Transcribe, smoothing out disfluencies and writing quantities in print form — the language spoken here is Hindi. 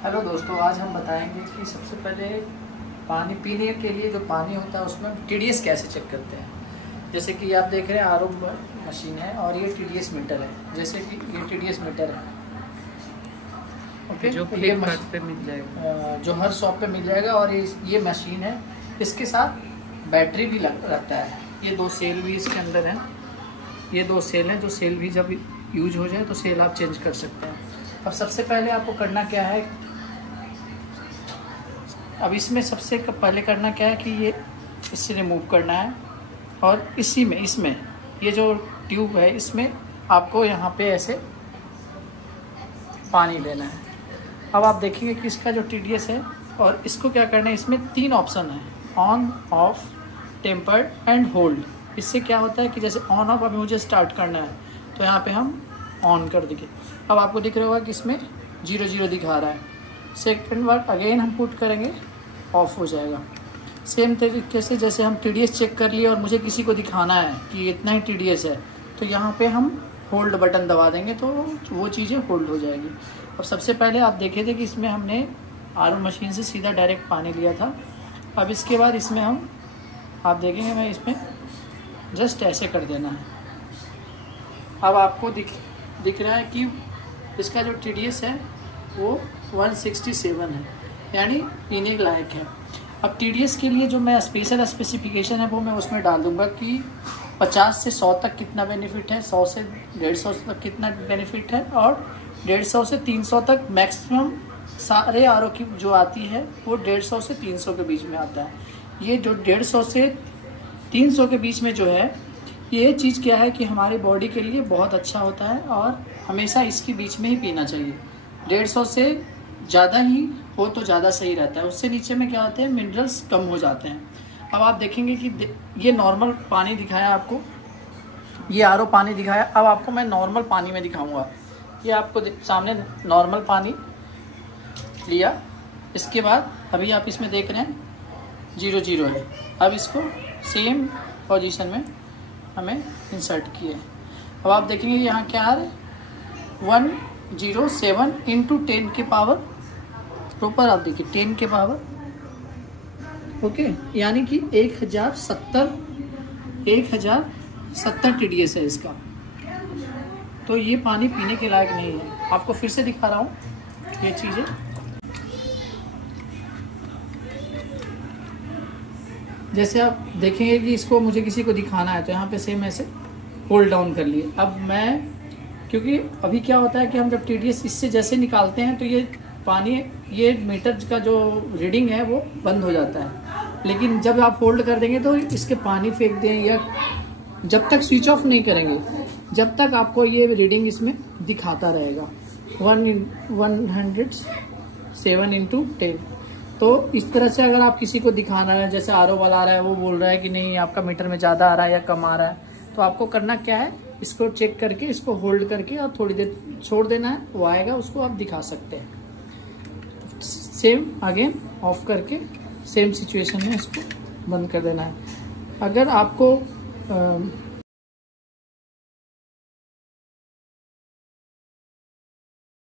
हेलो दोस्तों, आज हम बताएंगे कि सबसे पहले पानी पीने के लिए जो पानी होता है उसमें TDS कैसे चेक करते हैं। जैसे कि आप देख रहे हैं RO मशीन है और ये TDS मीटर है। जैसे कि ये TDS मीटर है, ओके, जो फ्लिपकार्ट पे मिल जाएगा, जो हर शॉप पे मिल जाएगा। और ये मशीन है, इसके साथ बैटरी भी रहता है। ये 2 सेल भी इसके अंदर हैं। ये 2 सेल हैं, जो सेल भी जब यूज हो जाए तो सेल आप चेंज कर सकते हैं। अब सबसे पहले आपको करना क्या है, अब इसमें सबसे पहले करना क्या है कि ये इससे रिमूव करना है और इसमें ये जो ट्यूब है इसमें आपको यहाँ पे ऐसे पानी देना है। अब आप देखेंगे कि इसका जो TDS है और इसको क्या करना है, इसमें 3 ऑप्शन है, on, of, tempered and hold. इससे क्या होता है कि जैसे ऑन ऑफ अभी मुझे स्टार्ट करना है तो यहाँ पे हम ऑन कर देंगे। अब आपको दिख रहा होगा कि इसमें 0 दिखा रहा है। सेकेंड बार अगेन हम पुट करेंगे, ऑफ हो जाएगा। सेम तरीके से जैसे हम TDS चेक कर लिए और मुझे किसी को दिखाना है कि इतना ही TDS है तो यहाँ पे हम होल्ड बटन दबा देंगे तो वो चीज़ें होल्ड हो जाएगी। अब सबसे पहले आप देखे थे कि इसमें हमने RO मशीन से सीधा डायरेक्ट पानी लिया था। अब इसके बाद इसमें हम आप देखेंगे मैं इसमें जस्ट ऐसे कर देना है। अब आपको दिख रहा है कि इसका जो TDS है वो 167 है, यानी पीने के लायक है। अब TDS के लिए जो मैं स्पेशल स्पेसिफिकेशन है वो मैं उसमें डाल दूंगा कि 50 से 100 तक कितना बेनिफिट है, 100 से 150 तक कितना बेनिफिट है और 150 से 300 तक मैक्सिमम सारे RO की जो आती है वो 150 से 300 के बीच में आता है। ये जो 150 से 300 के बीच में जो है ये चीज़ क्या है कि हमारी बॉडी के लिए बहुत अच्छा होता है और हमेशा इसके बीच में ही पीना चाहिए। 150 से ज़्यादा ही हो तो ज़्यादा सही रहता है, उससे नीचे में क्या होते हैं, मिनरल्स कम हो जाते हैं। अब आप देखेंगे कि ये नॉर्मल पानी दिखाया आपको, ये RO पानी दिखाया। अब आपको मैं नॉर्मल पानी में दिखाऊंगा। ये आपको सामने नॉर्मल पानी लिया, इसके बाद अभी आप इसमें देख रहे हैं 0 है। अब इसको सेम पोजीशन में हमें इंसर्ट किए। अब आप देखेंगे यहाँ क्या आ रहा है, 107 इंटू 10 के पावर प्रॉपर, आप देखिए 10 के पावर, ओके, यानी कि 1070 TDS है इसका। तो ये पानी पीने के लायक नहीं है। आपको फिर से दिखा रहा हूँ ये चीज़ें। जैसे आप देखेंगे कि इसको मुझे किसी को दिखाना है तो यहाँ पे सेम ऐसे होल्ड डाउन कर लिए। अब मैं, क्योंकि अभी क्या होता है कि हम जब TDS इससे जैसे निकालते हैं तो ये पानी, ये मीटर का जो रीडिंग है वो बंद हो जाता है। लेकिन जब आप होल्ड कर देंगे तो इसके पानी फेंक दें या जब तक स्विच ऑफ नहीं करेंगे जब तक आपको ये रीडिंग इसमें दिखाता रहेगा 107 इंटू 10। तो इस तरह से अगर आप किसी को दिखाना है, जैसे RO वाला आ रहा है वो बोल रहा है कि नहीं आपका मीटर में ज़्यादा आ रहा है या कम आ रहा है, तो आपको करना क्या है, इसको चेक करके इसको होल्ड करके और थोड़ी देर छोड़ देना है, वो आएगा, उसको आप दिखा सकते हैं। सेम अगेन ऑफ करके सेम सिचुएशन में इसको बंद कर देना है। अगर आपको